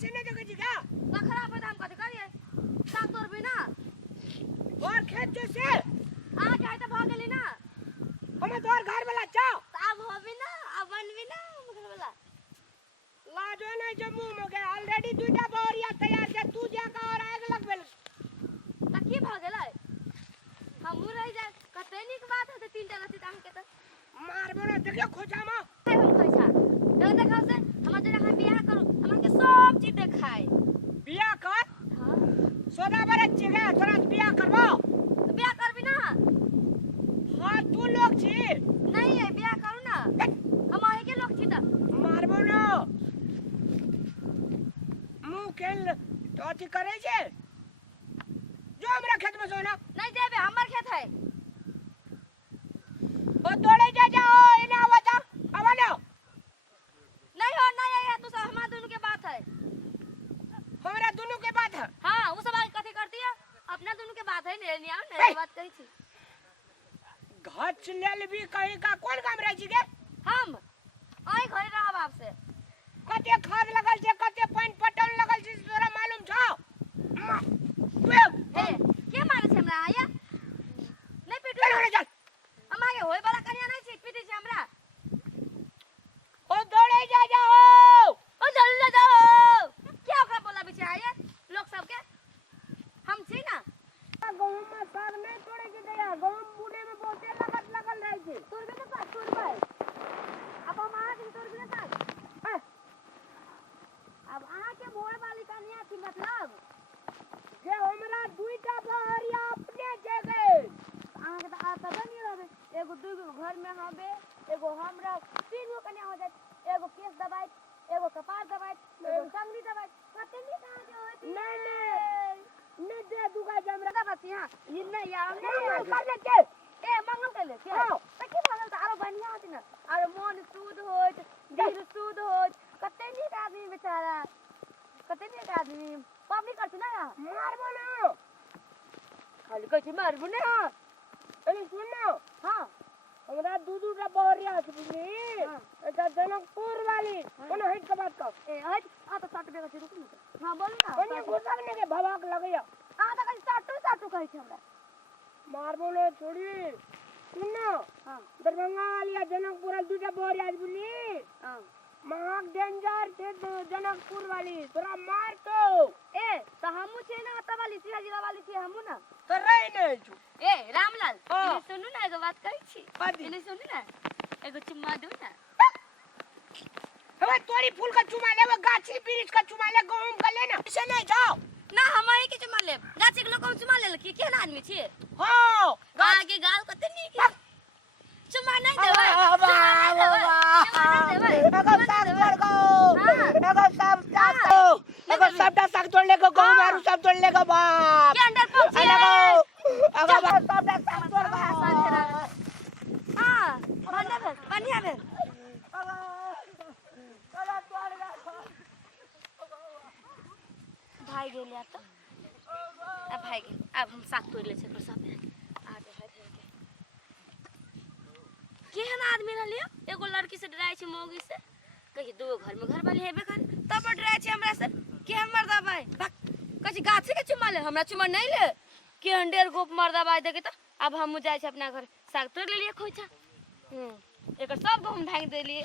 से नहीं देखे जी क्या तो खराब है तो हम कथी करिए साग तोड़ भी ना और खेत जैसे आ जाए तो भाग गेली ना हमें तोर घर वाला चाओ अब हो भी ना अब बन भी ना घर वाला लाजो नहीं जो मुंह में गया ऑलरेडी दूटा बोरिया तैयार है तू जाका और आग लग बेल त की भ गेलै हम रह जाए कते निक बात है तीन टा रहती त के त मार बोना देखियो खोजा में हम पैसा देख देखाओ से हम जरा हम बियाह करू हमन के सब चीज देखाई बियाह कर हां सोदा बरे चिगे थोड़ा बियाह करबो तो बियाह करबी ना हां तू लोग छी नहीं है बियाह करू ना हम आए के लोग छी त मार बोना मुंह केल तो अथी करे छे जो हमरा खेत में सोना नहीं देबे हमर खेत है ओ दौड़े जा जाओ इने आवा ना नहीं हो नहीं है तू सब हमार दोनों के बात है हमरा दोनों के बात है हां वो सब आगे कथी करती है अपना दोनों के बात है नहीं आओ नहीं बात कही थी घच लेल भी कहीं का कौन काम रह छी गे हम आई घरे रहब आपसे कते खाद लगल छे कते पानी पटल लगल छे तोरा मालूम छ तू ए के मारे छे हमरा आया नहीं पिटू चल रे चल हम आगे होय बड़ा कन्या नहीं छी पिटी छे हमरा ओ दौड़े जा जाओ ओ जल्दी ले जाओ क्या ओकरा बोला बिचे आया लोग सब के हम छी ना गहूं में साग नहीं तोड़े के गया गहूं बूढ़े में बहुते लगत लगल रह छे तोर भी ना साग तोर भाई अब हम आ के तोर भी ना साग अब आ के मोर वाली कन्या थी मतलब जे हमरा दुईटा बहरिया अपने जगह आ के आ त बनी रहबे एगो दूगो घर में हबे एगो हमरा तीन गो कन्या हो जाए एगो केस दबाई एगो कपार दबाई एगो टंगली दबाई कते नी कहां के होती नहीं दे दूगा जमरा का बस यहां ये नहीं आ कर के ए मंगल के ले के त की मंगल त आरो बढ़िया होती ना आरो मन शुद्ध होत दिल शुद्ध होत कते नी आदमी बेचारा कते नी आदमी पब्लिक करती ना मारबो ना खाली कह छी मारबो ना अरे सुन ना हां हमरा दूटा बहरिया छै बुझली एटा जनकपुर वाली कोनो हट के बात कर ए हट आ तो साट बेगा रुक ना हां बोल ना ओने घुसक ने के भवाक लगैया आ त कहीं साटू कहि छै हमरा मारबो ना छोड़ी सुन ना हां दरभंगा वाली या जनकपुर वाली दूटा बहरिया छै बुझली हां महाग डेंजर छे जनकपुर वाली तोरा मार तो ए त हमहु छै ना त वाली सिया जिला वाली छी हमहु ना तो रही नहीं छु ए रामलाल हाँ। इने सुनू ना एगो बात कहै छी बाती। इने सुनू ना एगो चुम्मा दू ना हमें तोरी फूल का चुमा ले गाछी वृक्ष का चुमा ले गहूम का ले ना इसे नहीं जाओ ना हम आई के चुम्मा लेब गाछी के लोग हम चुम्मा लेल की केना आदमी छी हां आगे गाल कते नीक चुम्मा नहीं देबै चुम्मा नहीं देबै एगो सबटा साग तोड़ ले गो गहूम आरु सब तोड़ ले गो बाप के अंडर पहुंची एगो सबटा साग तोड़ गो हां बढ़िया भेल भाई गेल या तो अब भाई गेल अब हम साग तोड़ ले छै पर सब आगे है के केहन आदमी रहलियो एगो लड़की से डराय छै मौगी से कहि दो घर में घर वाली हेबे कर तब डराय छै हमरा से के मर्दा भाई कहि गाछी के चुमा ले हमरा चुमा नहीं ले केहन डेर गोप मर्दा भाई देखे तो अब हम जाय छै अपना घर साग तोड़ लेलिए खोइछा एकर सब गहूम ढांग देलिए